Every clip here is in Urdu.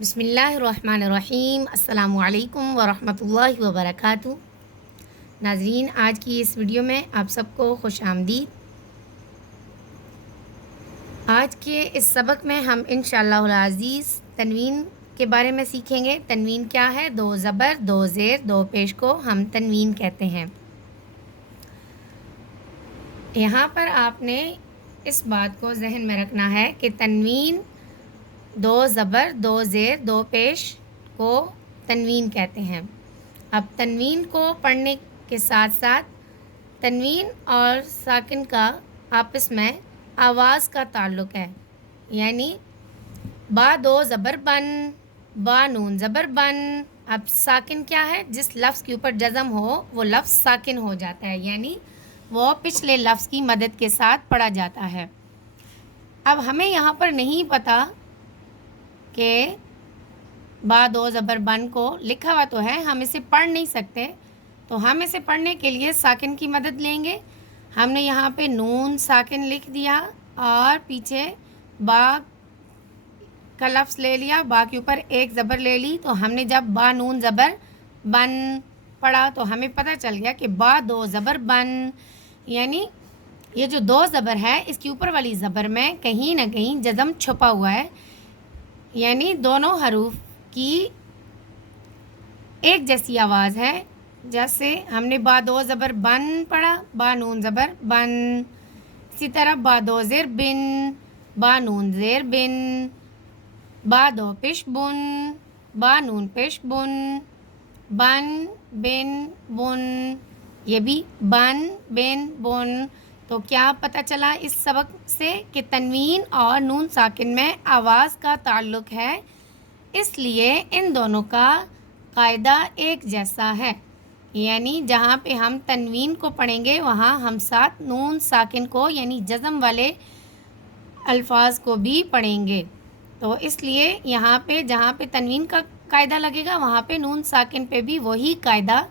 بسم اللہ الرحمن الرحیم۔ السلام علیکم ورحمۃ اللہ وبرکاتہ۔ ناظرین، آج کی اس ویڈیو میں آپ سب کو خوش آمدید۔ آج کے اس سبق میں ہم انشاءاللہ العزیز تنوین کے بارے میں سیکھیں گے۔ تنوین کیا ہے؟ دو زبر، دو زیر، دو پیش کو ہم تنوین کہتے ہیں۔ یہاں پر آپ نے اس بات کو ذہن میں رکھنا ہے کہ تنوین دو زبر، دو زیر، دو پیش کو تنوین کہتے ہیں۔ اب تنوین کو پڑھنے کے ساتھ ساتھ تنوین اور ساکن کا آپس میں آواز کا تعلق ہے، یعنی با دو زبر بن، با نون زبر بن۔ اب ساکن کیا ہے؟ جس لفظ کے اوپر جزم ہو وہ لفظ ساکن ہو جاتا ہے، یعنی وہ پچھلے لفظ کی مدد کے ساتھ پڑھا جاتا ہے۔ اب ہمیں یہاں پر نہیں پتہ کہ با دو زبر بن کو لکھا ہوا تو ہے، ہم اسے پڑھ نہیں سکتے، تو ہم اسے پڑھنے کے لیے ساکن کی مدد لیں گے۔ ہم نے یہاں پہ نون ساکن لکھ دیا اور پیچھے با کا لفظ لے لیا، با کے اوپر ایک زبر لے لی، تو ہم نے جب با نون زبر بن پڑھا تو ہمیں پتہ چل گیا کہ با دو زبر بن، یعنی یہ جو دو زبر ہے اس کے اوپر والی زبر میں کہیں نہ کہیں جزم چھپا ہوا ہے، یعنی دونوں حروف کی ایک جیسی آواز ہے۔ جیسے ہم نے با دو زبر بن پڑھا، با نون زبر بن، اسی طرح با دو زیر بن، با نون زیر بن، با دو پیش بن، با نون پیش بن، بن بن بن، یہ بھی بن بن بن۔ تو کیا پتہ چلا اس سبق سے کہ تنوین اور نون ساکن میں آواز کا تعلق ہے، اس لیے ان دونوں کا قاعدہ ایک جیسا ہے، یعنی جہاں پہ ہم تنوین کو پڑھیں گے وہاں ہم ساتھ نون ساکن کو یعنی جزم والے الفاظ کو بھی پڑھیں گے۔ تو اس لیے یہاں پہ جہاں پہ تنوین کا قاعدہ لگے گا وہاں پہ نون ساکن پہ بھی وہی قاعدہ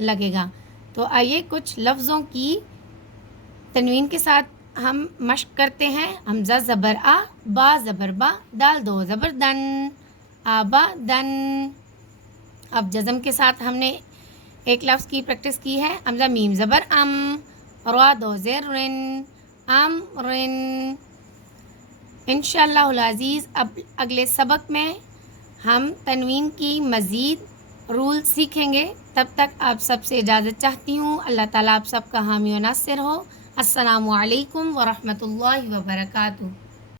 لگے گا۔ تو آئیے کچھ لفظوں کی تنوین کے ساتھ ہم مشق کرتے ہیں۔ حمزہ زبر آ، با زبر با، دال دو زبر دن، آبا دن۔ اب جزم کے ساتھ ہم نے ایک لفظ کی پریکٹس کی ہے۔ حمزہ میم زبر ام، را دو زیر رن، ام رن۔ انشاءاللہ العزیز اب اگلے سبق میں ہم تنوین کی مزید رول سیکھیں گے۔ تب تک آپ سب سے اجازت چاہتی ہوں۔ اللہ تعالیٰ آپ سب کا حامی و ناصر ہو۔ السلام علیکم ورحمۃ اللہ وبرکاتہ۔